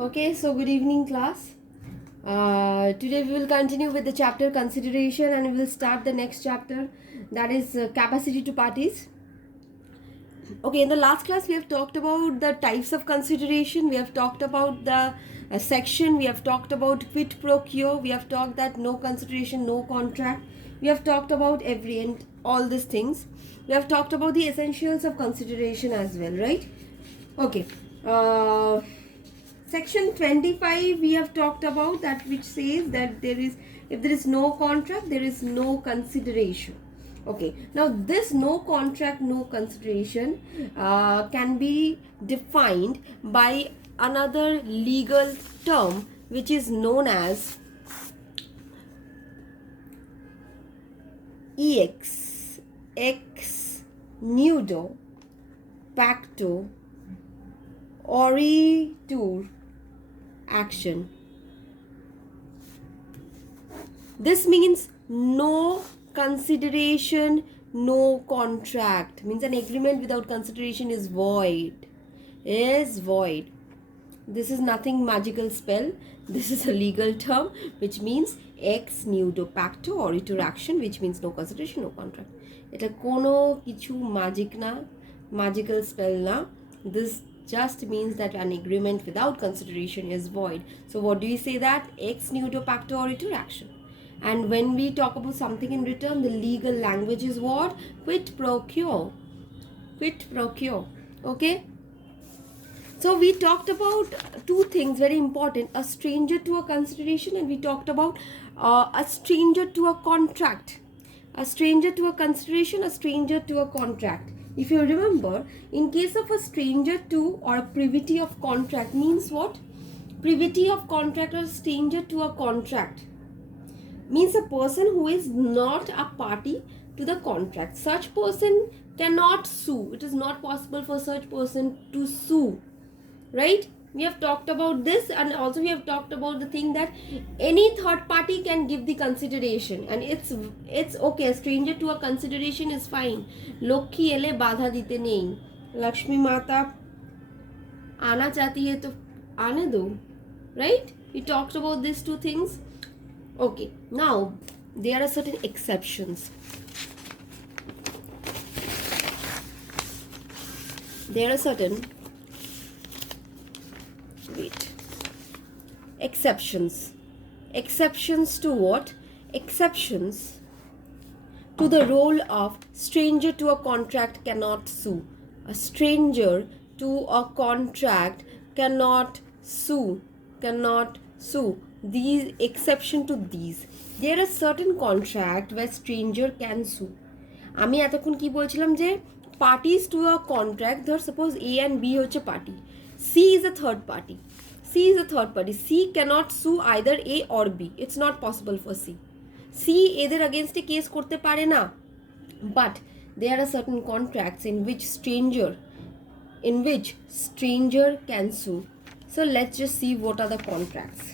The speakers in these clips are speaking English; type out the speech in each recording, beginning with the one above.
Okay, so good evening, class. Today we will continue with the chapter consideration and we will start the next chapter, that is capacity to parties. Okay, in the last class we have talked about the types of consideration, we have talked about the section, we have talked about quid pro quo, we have talked that no consideration, no contract, we have talked about every and all these things. We have talked about the essentials of consideration as well, right? Okay. Section 25 we have talked about, that which says that if there is no contract, there is no consideration. Okay, now this no contract, no consideration can be defined by another legal term which is known as ex nudo pacto oritur action. This means no consideration, no contract. Means an agreement without consideration is void. Is void. This is nothing magical spell. This is a legal term which means ex nudo pacto oritur action, which means no consideration, no contract. এটা কোনো কিছু magic না, magical spell না. This just means that an agreement without consideration is void. So what do you say that? Ex nudo pacto oritur action. And when we talk about something in return, the legal language is what? Quid pro quo. Quid pro quo. Okay? So we talked about two things very important, a stranger to a consideration, and we talked about a stranger to a contract. A stranger to a consideration, a stranger to a contract. If you remember, in case of a stranger to or a privity of contract means what? Privity of contract or stranger to a contract means a person who is not a party to the contract. Such person cannot sue. It is not possible for such person to sue. Right? We have talked about this, and also we have talked about the thing that any third party can give the consideration, and it's okay. A stranger to a consideration is fine. Lokhi ele badha dite nei. Lakshmi Mata ana chahti hai to aane do. Right? We talked about these two things. Okay, now there are certain exceptions. There are certain exceptions. Exceptions to what? Exceptions to the role of stranger to a contract cannot sue. A stranger to a contract cannot sue. Cannot sue. These exception to these. There are certain contract where stranger can sue. আমি এতক্ষণ কি বলছিলাম যে parties to a contract, ধর suppose A and B হচ্ছে party, C is a third party. C is a third party. C cannot sue either A or B. It's not possible for C. C এদের against a case করতে পারে না. But there are certain contracts in which stranger can sue. So let's just see what are the contracts.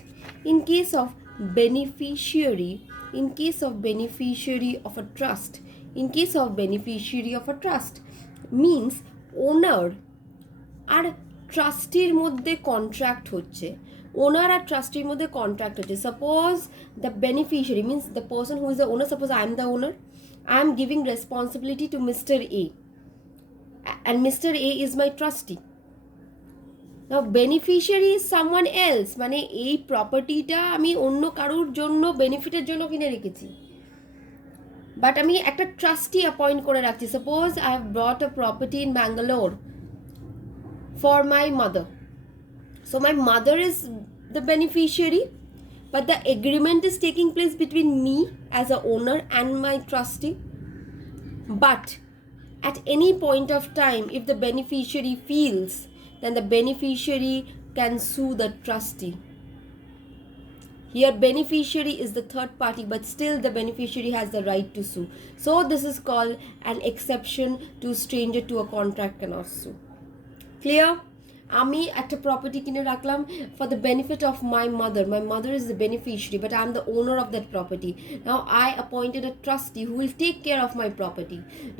In case of beneficiary of a trust, means owner আর ট্রাস্টির মধ্যে contract হচ্ছে, ওনার আর ট্রাস্টির মধ্যে contract হচ্ছে. Suppose the beneficiary means the person who is the owner. Suppose I am the owner, I am giving responsibility to mister A and mister A is my trustee. Now beneficiary is someone else, মানে এই প্রপার্টিটা আমি অন্য কারোর জন্য বেনিফিটের জন্য কিনে রেখেছি, but আমি একটা ট্রাস্টি অ্যাপয়েন্ট করে রাখছি. Suppose I have ব্রট a property in Bangalore for my mother. So my mother is the beneficiary, but the agreement is taking place between me as a owner and my trustee. But at any point of time, if the beneficiary feels, then the beneficiary can sue the trustee. Here beneficiary is the third party, but still the beneficiary has the right to sue. So this is called an exception to stranger to a contract cannot sue. Clear? আমি একটা property কিনে রাখলাম for the benefit of my mother is the beneficiary but I am the owner of that property now I appointed a trustee who will take care of my property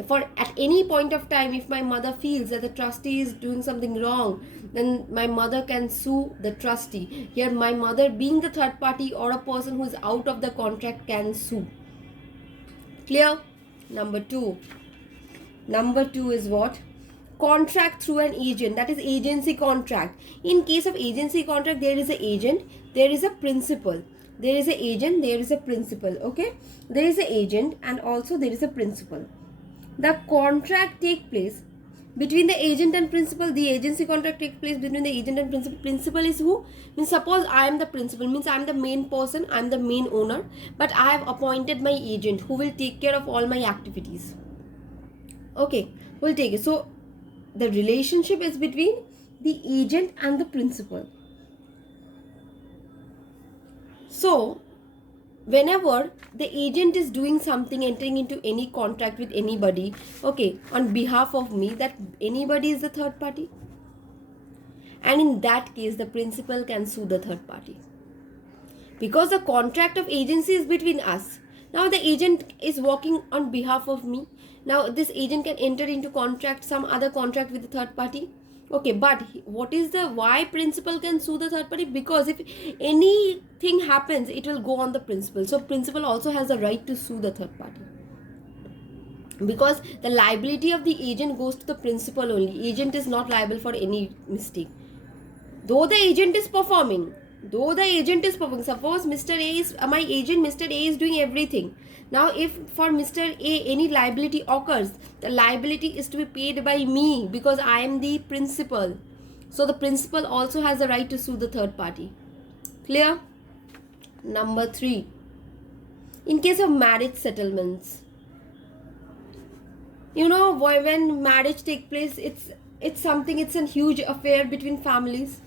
for at any point of time if my mother feels that the trustee is doing something wrong then my mother can sue the trustee. Here my mother being the third party or a person who is out of the contract can sue. Clear? Number 2 is what? Contract through an agent, that is agency contract. In case of agency contract, there is an agent, there is a principal. There is an agent, there is a principal. Okay, there is an agent and also there is a principal. The contract take place between the agent and principal. The agency contract take place between the agent and principal. Principal is who? Means suppose I am the principal, means I am the main person, I am the main owner, but I have appointed my agent who will take care of all my activities. Okay, we'll take it. So the relationship is between the agent and the principal. So whenever the agent is doing something, entering into any contract with anybody, okay, on behalf of me, that anybody is the third party, and in that case the principal can sue the third party because the contract of agency is between us. Now the agent is working on behalf of me. Now this agent can enter into contract, some other contract with the third party. Okay, but what is the why principal can sue the third party? Because if anything happens, it will go on the principal. So principal also has a right to sue the third party because the liability of the agent goes to the principal only. Agent is not liable for any mistake, though the agent is performing. Suppose Mr. A is my agent, Mr. A is doing everything. Now if for Mr. A any liability occurs, the liability is to be paid by me because I am the principal. So the principal also has the right to sue the third party. Clear? Number 3, in case of marriage settlements, you know, when marriage take place, it's something, it's a huge affair between families.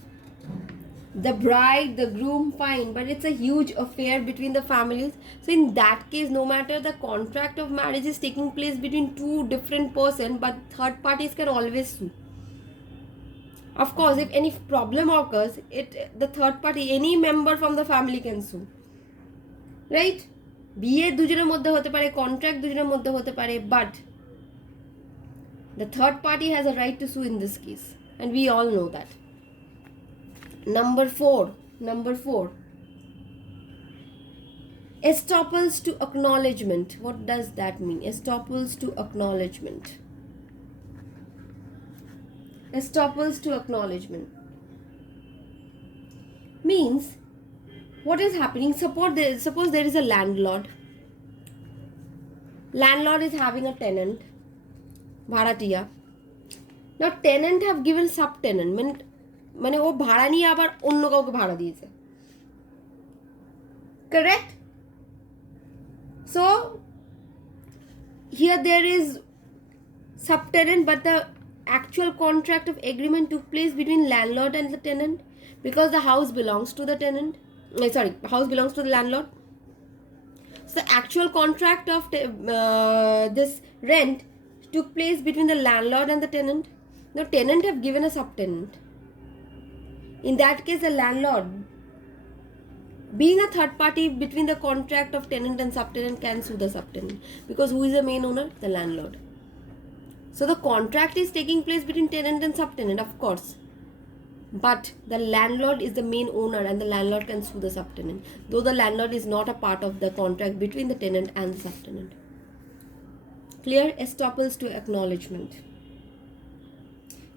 The bride, the groom, fine, but it's a huge affair between the families. So in that case, no matter the contract of marriage is taking place between two different persons, but third parties can always sue. Of course, if any problem occurs, the third party, any member from the family can sue, right? বিয়ে দুজনের মধ্যে হতে পারে, contract দুজনের মধ্যে হতে পারে, but the third party has a right to sue in this case, and we all know that. Number 4, estoppels to acknowledgement. What does that mean? Estoppels to acknowledgement. Means what is happening? Suppose there is a landlord is having a tenant, bharatiya. Now tenant have given subtenant, মানে ও ভাড়া নিয়ে আবার অন্য কাউকে ভাড়া দিয়েছে, correct? So here there is subtenant, but the actual contract of agreement took place between landlord and the tenant because the house belongs to the tenant. House belongs to the landlord. So the actual contract of this rent took place between the landlord and the tenant. Now tenant have given a subtenant. In that case, the landlord, being a third party between the contract of tenant and subtenant, can sue the subtenant because who is the main owner? The landlord. So the contract is taking place between tenant and subtenant, of course, but the landlord is the main owner and the landlord can sue the subtenant, though the landlord is not a part of the contract between the tenant and the subtenant. Clear? Estoppels to acknowledgement.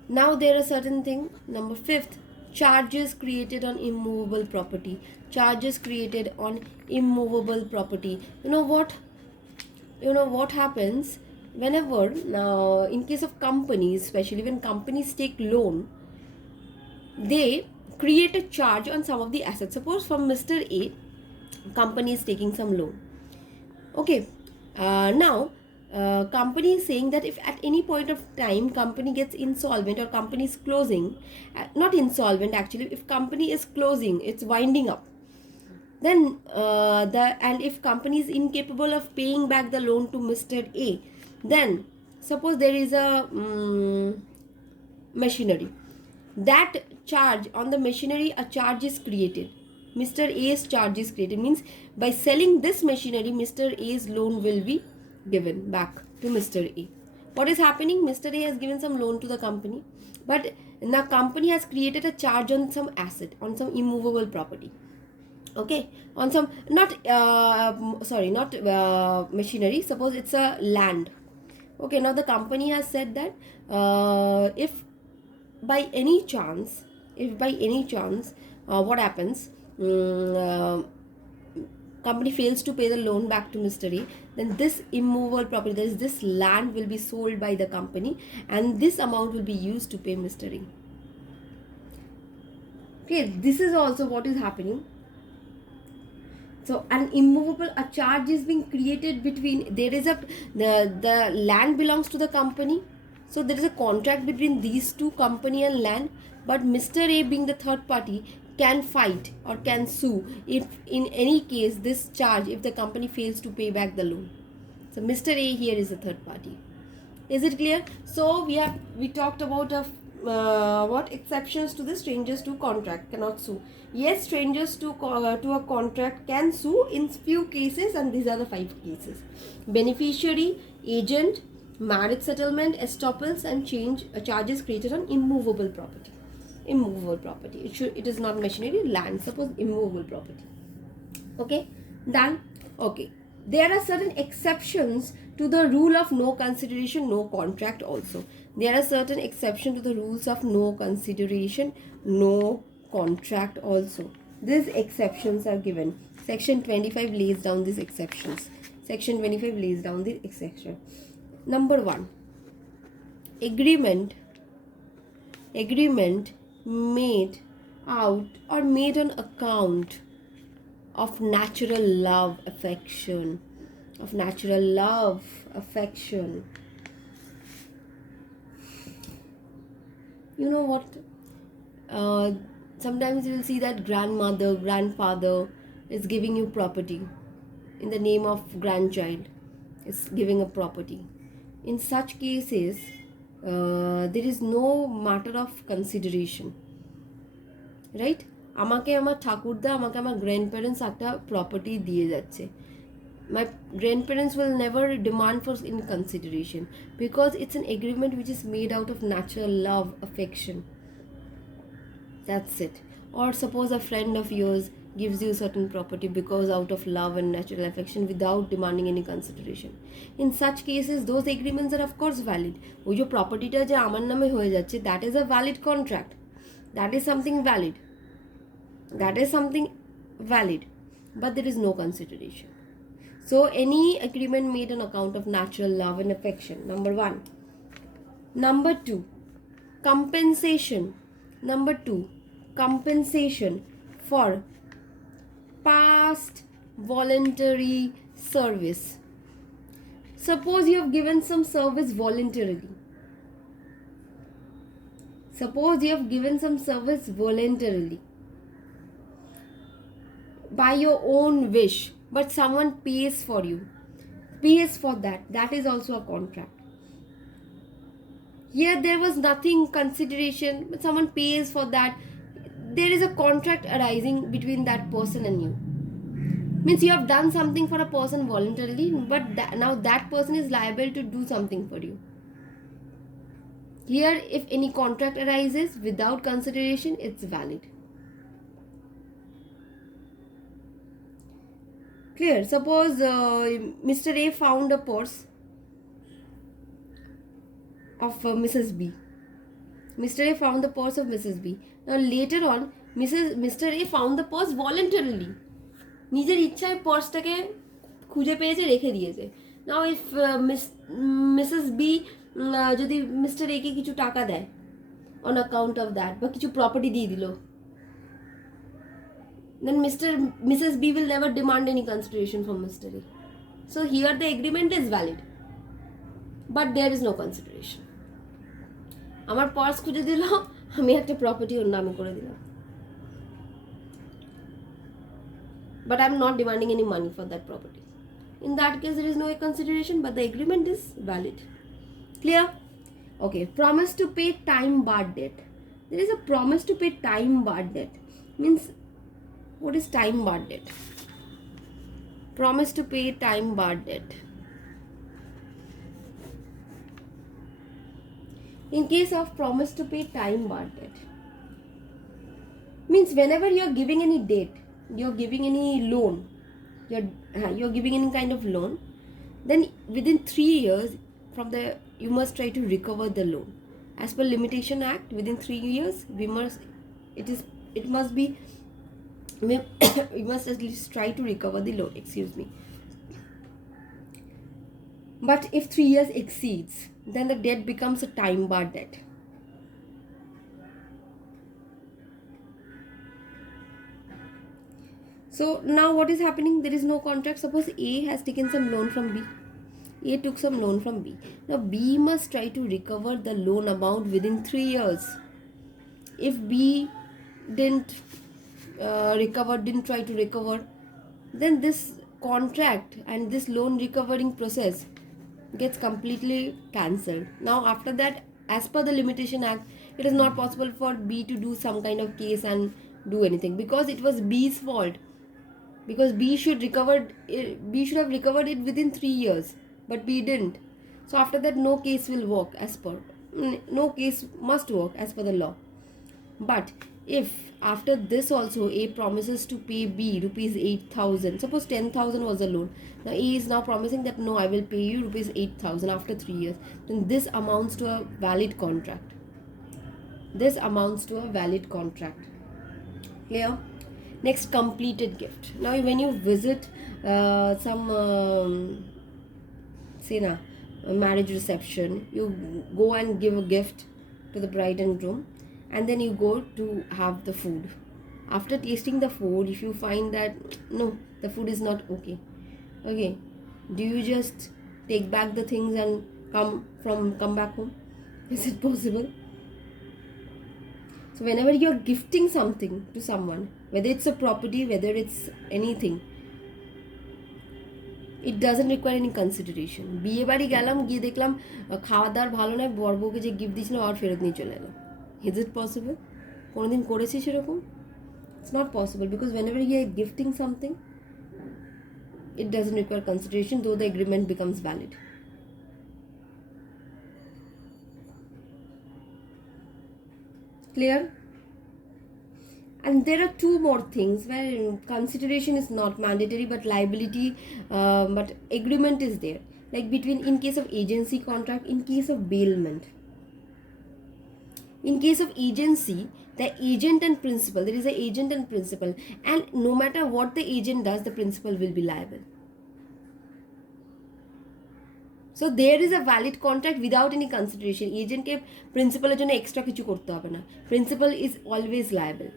Now there are certain things. Number 5th, charges created on immovable property. You know what happens whenever in case of companies, especially when companies take loan, they create a charge on some of the assets. Suppose from Mr. A, company is taking some loan. Okay, now company is saying that if at any point of time company gets insolvent or company is closing, not insolvent actually, if company is closing, it's winding up, then and if company is incapable of paying back the loan to Mr. A, then suppose there is a machinery, that charge on the machinery, a charge is created. Mr. A's charge is created, means by selling this machinery, Mr. A's loan will be given back to Mr. A. What is happening? Mr. A has given some loan to the company, but the company has created a charge on some asset, on some immovable property. Okay, on some, not machinery, suppose it's a land. Okay, now the company has said that if by any chance, what happens, company fails to pay the loan back to Mr. A, then this immovable property, that is this land, will be sold by the company, and this amount will be used to pay Mr. A. Okay, this is also what is happening. So an immovable, a charge is being created between, there is the land belongs to the company, so there is a contract between these two, company and land, but Mr. A, being the third party, can fight or can sue if in any case this charge, if the company fails to pay back the loan. So Mr. A here is the third party. Is it clear? So we talked about what exceptions to the strangers to contract cannot sue. Yes, strangers to a contract can sue in few cases, and these are the 5 cases: beneficiary, agent, marriage settlement, estoppels, and charges created on immovable property. Immovable property. It is not machinery, land. Suppose immovable property. Okay, done. Okay, there are certain exceptions to the rule of no consideration, no contract also. There are certain exceptions to the rules of no consideration, no contract also. These exceptions are given. Section 25 lays down these exceptions. Section 25 lays down the exception. Number 1. Agreement made out or made on account of natural love, affection. You know what? Sometimes you will see that grandmother, grandfather is giving you property in the name of grandchild, is giving a property. In such cases, there is no matter of consideration, right? আমাকে আমার ঠাকুরদা, আমাকে আমার grandparents একটা property দিয়ে যাচ্ছে. My grandparents will never demand for in consideration, because it's an agreement which is made out of natural love, affection. That's it. Or suppose a friend of yours gives you certain property because out of love and natural affection without demanding any consideration. In such cases, those agreements are of course valid. ওই যে প্রপার্টিটা যে আমার নামে হয়ে যাচ্ছে, that is a valid contract. That is something valid. But there is no consideration. So any agreement made on account of natural love and affection. Number 1. Number 2, compensation for past voluntary service. Suppose you have given some service voluntarily. By your own wish, but someone pays for that. That is also a contract. Here there was nothing consideration, but someone pays for that. There is a contract arising between that person and you. Means you have done something for a person voluntarily, but now that person is liable to do something for you. Here, if any contract arises without consideration, it's valid. Clear? Suppose Mr. A found a purse of Mrs. B. Mr. A found the purse of Mrs. B. Now later on, Mr. A found the purse voluntarily. নিজের ইচ্ছায় পার্সটাকে খুঁজে পেয়েছে, রেখে দিয়েছে. Now if Mrs. B যদি Mr. A কে কিছু টাকা দেয় on account of that, বা কিছু প্রপার্টি দিয়ে দিল, then Mrs. B will never demand any consideration from Mr. A. So here the agreement is valid, but there is no consideration. আমার purse খুঁজে দিল, আমি একটা প্রপার্টি ওর নামে করে দিলাম, but I'm not demanding any money for that property. In that case, there is no consideration, but the agreement is valid. Clear? Okay. Promise to pay time barred debt. there is a promise to pay time barred debt. Means, what is time barred debt? Promise to pay time barred debt. In case of promise to pay time barred debt, means whenever you are giving any debt, you are giving any loan, you're giving any kind of loan, then within 3 years from the you must try to recover the loan. As per Limitation Act, within 3 years we must at least try to recover the loan. Excuse me. But if 3 years exceeds, then the debt becomes a time barred debt. So now what is happening? There is no contract. Suppose A has taken some loan from B. A took some loan from B. Now B must try to recover the loan amount within 3 years. If B didn't try to recover, then this contract and this loan recovering process gets completely cancelled. Now after that, as per the Limitation Act, it is not possible for B to do some kind of case and do anything, because it was B's fault. Because B should have recovered it within 3 years, but B didn't. So after that, no case will work no case must work as per the law. But if after this also A promises to pay B rupees 8,000, suppose 10,000 was the loan, now A is now promising that no, I will pay you rupees 8,000 after 3 years, then this amounts to a valid contract. Clear? Next, completed gift. Now when you visit some a marriage reception, you go and give a gift to the bride and groom, and then you go to have the food. After tasting the food, if you find that no, the food is not okay, do you just take back the things and come back home? Is it possible? So whenever you are gifting something to someone, whether it's a property, whether it's anything, it doesn't require any consideration. বিয়ে বাড়ি গেলাম, গিয়ে দেখলাম খাওয়া দাওয়ার ভালো নয়, বর বউকে যে গিফট দিয়েছিল আর ফেরত নিয়ে চলে এলাম। Is it possible? কোনোদিন করেছিস এরকম? It's not possible, because whenever you are gifting something, it doesn't require consideration, though the agreement becomes valid. Clear? And there are two more things where consideration is not mandatory, but liability, but agreement is there. Like in case of agency contract, in case of bailment. In case of agency, the agent and principal, there is an agent and principal, and no matter what the agent does, the principal will be liable. So there is a valid contract without any consideration. Agent ke principal er jonno extra kichu korte hobe na. Principal is always liable.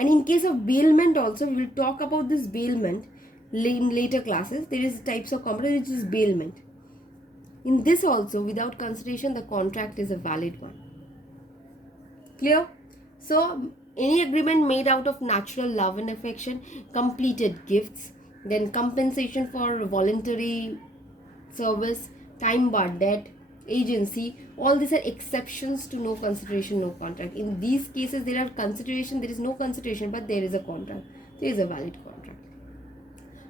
And in case of bailment also, we will talk about this bailment in later classes. There is types of contract which is bailment. In this also, without consideration, the contract is a valid one. Clear? So any agreement made out of natural love and affection, completed gifts, then compensation for voluntary service, time barred debt, agency, all these are exceptions to no consideration, no contract. In these cases, there are consideration, there is no consideration, but there is a contract. There is a valid contract.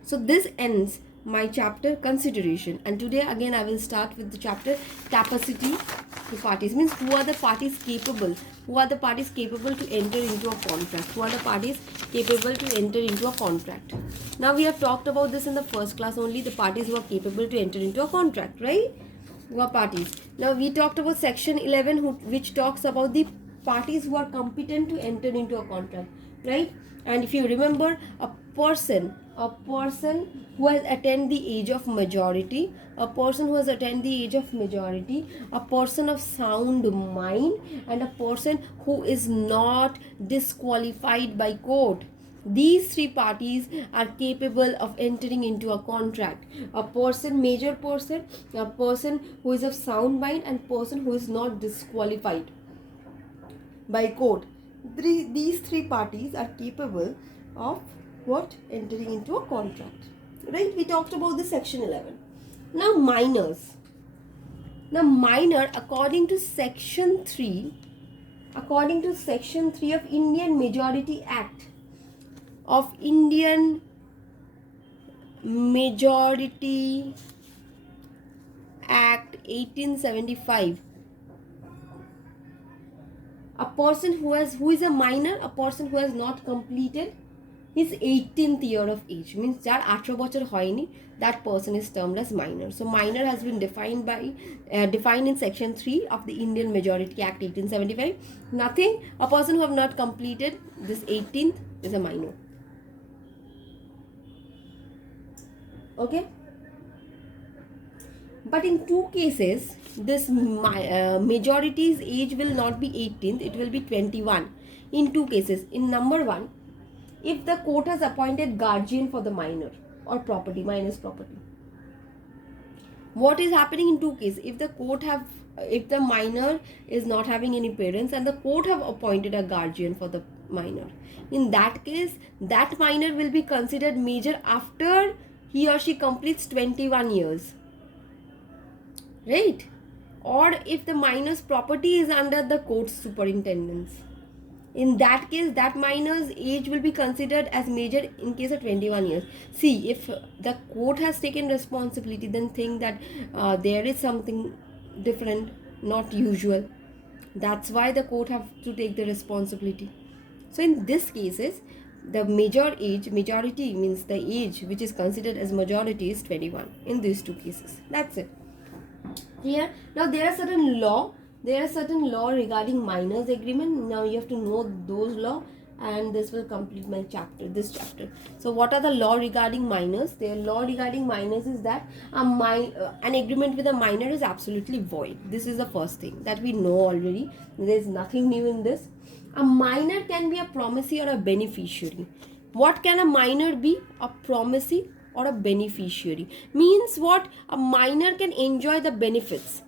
So this ends my chapter consideration, and today again I will start with the chapter capacity to parties. Means who are the parties capable to enter into a contract. Who are the parties capable to enter into a contract? Now we have talked about this in the first class only, the parties who are capable to enter into a contract, right? Who are parties. Now we talked about section 11 which talks about the parties who are competent to enter into a contract, right? And if you remember, a person who has attained the age of majority, a person of sound mind, and a person who is not disqualified by court. These three parties are capable of entering into a contract. A major person, a person who is of sound mind, and person who is not disqualified by court. These three parties are capable of entering into a contract, right? We talked about this section 11. Now minor, according to section 3, according to section 3 of Indian Majority Act of Indian Majority Act 1875, a person who is a minor, a person who has not completed his 18th year of age, means যার 18 বছর হয়নি, that person is termed as minor. So minor has been defined in section 3 of the Indian Majority Act 1875. Nothing, a person who have not completed this 18th is a minor. Okay, but in two cases this majority's age will not be 18th, it will be 21 in two cases. In number 1, if the court has appointed guardian for the minor or property, minor's property. What is happening in two cases? If the minor is not having any parents and the court have appointed a guardian for the minor, in that case that minor will be considered major after he or she completes 21 years, right? Or if the minor's property is under the court's superintendence, in that case that minor's age will be considered as major in case of 21 years. See, if the court has taken responsibility, then think that there is something different, not usual. That's why the court have to take the responsibility. So in this cases, the majority means the age which is considered as majority is 21 in these two cases. That's it. Clear? Now there are certain law regarding minors agreement. Now you have to know those law, and this will complete my this chapter. So what are the law regarding minors? The law regarding minors is that an agreement with a minor is absolutely void. This is the first thing that we know already. There is nothing new in this. A minor can be a promisee or a beneficiary. What can a minor be? A promisee or a beneficiary. Means what? A minor can enjoy the benefits.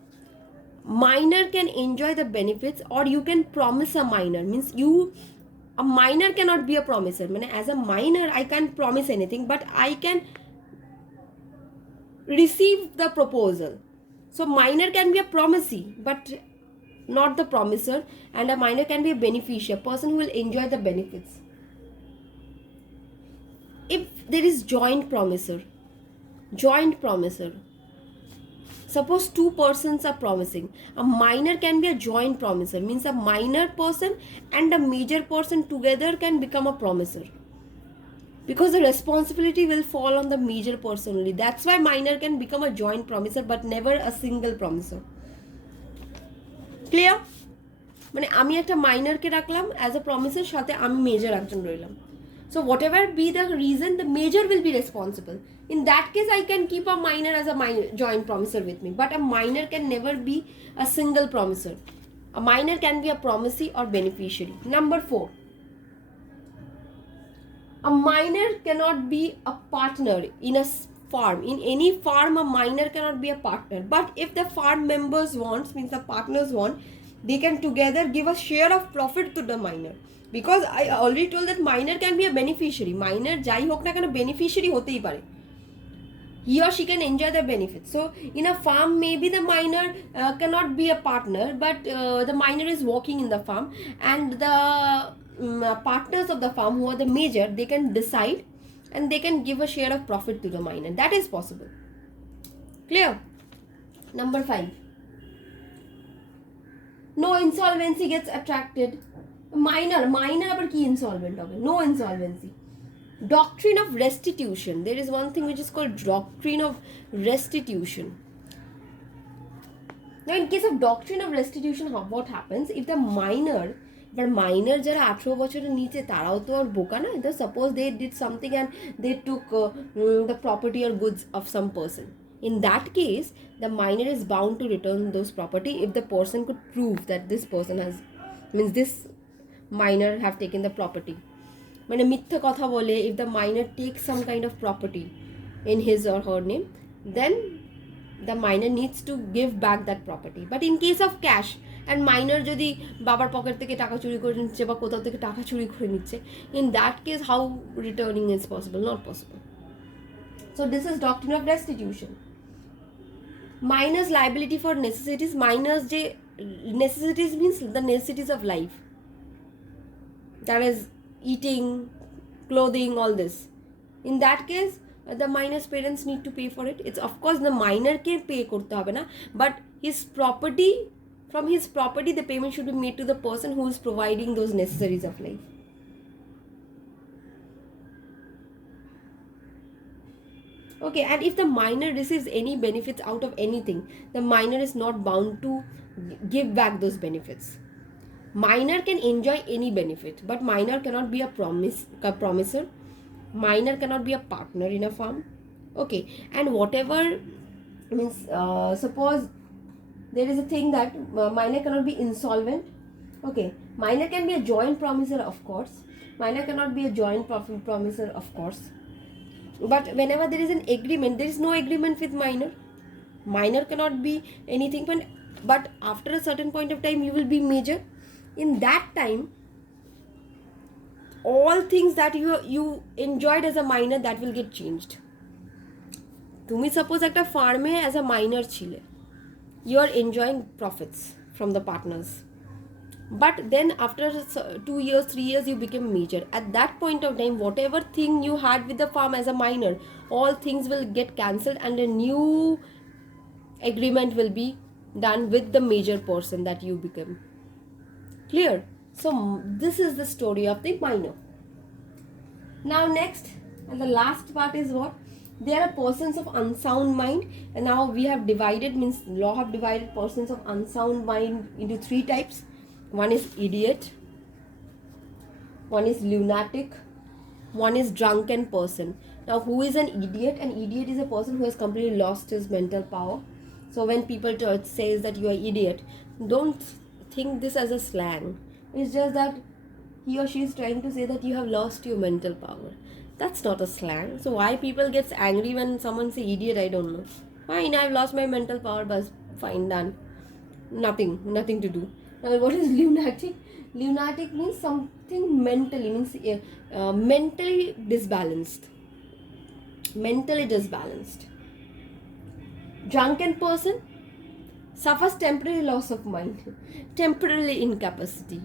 Minor can enjoy the benefits, or you can promise a minor. Means a minor cannot be a promiser. As a minor I can't promise anything, but I can receive the proposal. So minor can be a promisee but not the promiser, and a minor can be a beneficiary, a person who will enjoy the benefits. If there is joint promiser, suppose two persons are promising, a minor can be a joint promiser. Means a minor person and a major person together can become a promiser, because the responsibility will fall on the major person only. That's why minor can become a joint promiser but never a single promiser. Clear? আমি একটা মাইনরকে রাখলাম as a প্রমিসের, সাথে আমি major একজন রইলাম. So whatever be the reason, the major will be responsible. In that case I can keep a minor as a joint promiser with me, but a minor can never be a single promiser. A minor can be a promisee or beneficiary. Number 4, a minor cannot be a partner in a farm. In any farm a minor cannot be a partner, but if the farm members wants, means the partners want, they can together give a share of profit to the minor. Because I already told that minor can be a beneficiary. Minor jai hok na keno beneficiary hotei pare, he or she can enjoy the benefits. So in a farm maybe the minor cannot be a partner, but the minor is working in the farm, and the partners of the farm who are the major, they can decide and they can give a share of profit to the minor. That is possible. Clear? Number 5, no insolvency gets attracted. Minor abar ki insolvent hobe? No insolvency. Doctrine of restitution. There is one thing which is called doctrine of restitution. Now in case of doctrine of restitution, what happens if the minor যারা 18 বছরের নিচে, তারাও তো আর বোকা না. Suppose they did something and they took the property or goods of some person. In that case the minor is bound to return those property if the person could prove that this person has, means this minor have taken the property. মিথ্যে কথা বলে, if the minor takes some kind of property in his or her name, then the minor needs to give back that property. But in case of cash, and minor যদি বাবার pocket থেকে টাকা চুরি করে নিচ্ছে বা কোথাও থেকে টাকা চুরি করে নিচ্ছে, in that case how returning is possible? Not possible. So this is doctrine of restitution. Minors liability for necessities. Minors যে necessities means the necessities of life, that is eating, clothing, all this. In that case, the minor's parents need to pay for it. It's of course the minor can pay korte hobe na, but his property, from his property the payment should be made to the person who is providing those necessaries of life. Okay, and if the minor receives any benefits out of anything, the minor is not bound to give back those benefits. Minor can enjoy any benefit, but minor cannot be a promiser. Minor cannot be a partner in a farm. Okay, and whatever means, suppose there is a thing that minor cannot be insolvent. Okay, minor can be a joint promiser, of course. Minor cannot be a joint promiser, of course. But whenever there is an agreement, there is no agreement with minor. Minor cannot be anything, but after a certain point of time, you will be major. In that time, all things that you enjoyed as a minor, that will get changed. তুমি suppose একটা ফার্মে as a minor ছিলে, you are enjoying profits from the partners, but then after 2 years 3 years you became major. At that point of time, whatever thing you had with the farm as a minor, all things will get cancelled and a new agreement will be done with the major person that you become. Clear? So this is the story of the minor. Now next and the last part is what? There are persons of unsound mind, and now we have divided, means law have divided persons of unsound mind into 3 types. One is idiot, one is lunatic, one is drunken person. Now who is an idiot? An idiot is a person who has completely lost his mental power. So when people says that you are idiot, don't think this as a slang. It's just that he or she is trying to say that you have lost your mental power. That's not a slang. So why people gets angry when someone say idiot, I don't know. Fine, I've lost my mental power, but fine, done. Nothing to do. Now what is lunatic? Lunatic means something mentally, means mentally disbalanced. Mentally disbalanced. Drunken person suffers temporary loss of mind, temporary incapacity.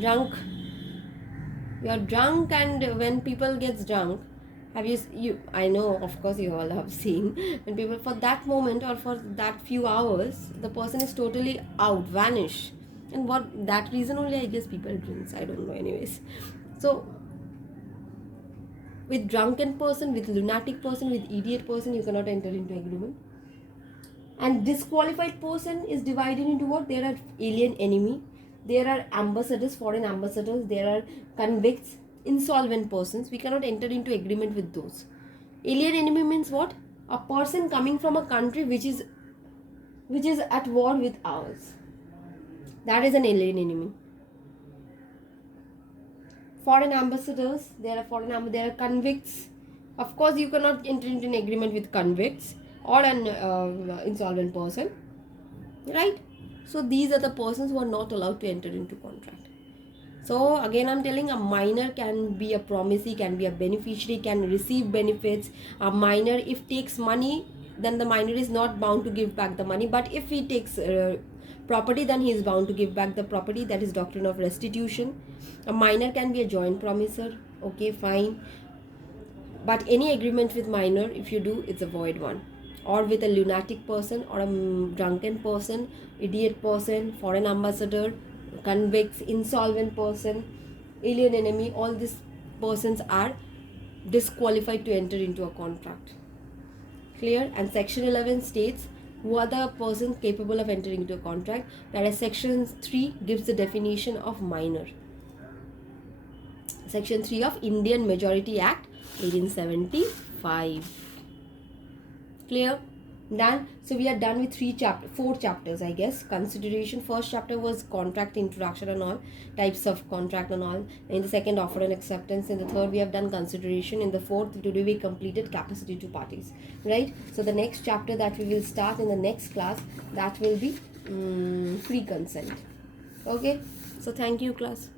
Drunk, you're drunk, and when people gets drunk, have you I know, of course you all have seen, when people for that moment or for that few hours, the person is totally out, vanish, and what that reason only I guess people drinks, I don't know, anyways. So with drunken person, with lunatic person, with idiot person, you cannot enter into agreement. And disqualified person is divided into what? There are alien enemy, there are ambassadors, foreign ambassadors, there are convicts, insolvent persons. We cannot enter into agreement with those. Alien enemy means what? A person coming from a country which is at war with ours. That is an alien enemy. Foreign ambassadors, there are convicts. Of course you cannot enter into an agreement with convicts or an insolvent person, right? So these are the persons who are not allowed to enter into contract. So again I'm telling, a minor can be a promisee, can be a beneficiary, can receive benefits. A minor, if takes money, then the minor is not bound to give back the money, but if he takes property, then he is bound to give back the property. That is doctrine of restitution. A minor can be a joint promiser, okay, fine, but any agreement with minor, if you do, it's a void one. Or with a lunatic person, or a drunken person, idiot person, foreign ambassador, convicts, insolvent person, alien enemy, all these persons are disqualified to enter into a contract. Clear? And section 11 states who are the persons capable of entering into a contract, whereas section 3 gives the definition of minor. Section 3 of Indian Majority Act 1875. Clear? Done. So we are done with 4 chapters, I guess. Consideration. First chapter was contract introduction and all types of contract and all. In the second, offer and acceptance. In the third, we have done consideration. In the fourth, today we completed capacity to parties, right? So the next chapter that we will start in the next class, that will be free consent. Okay. So thank you, class.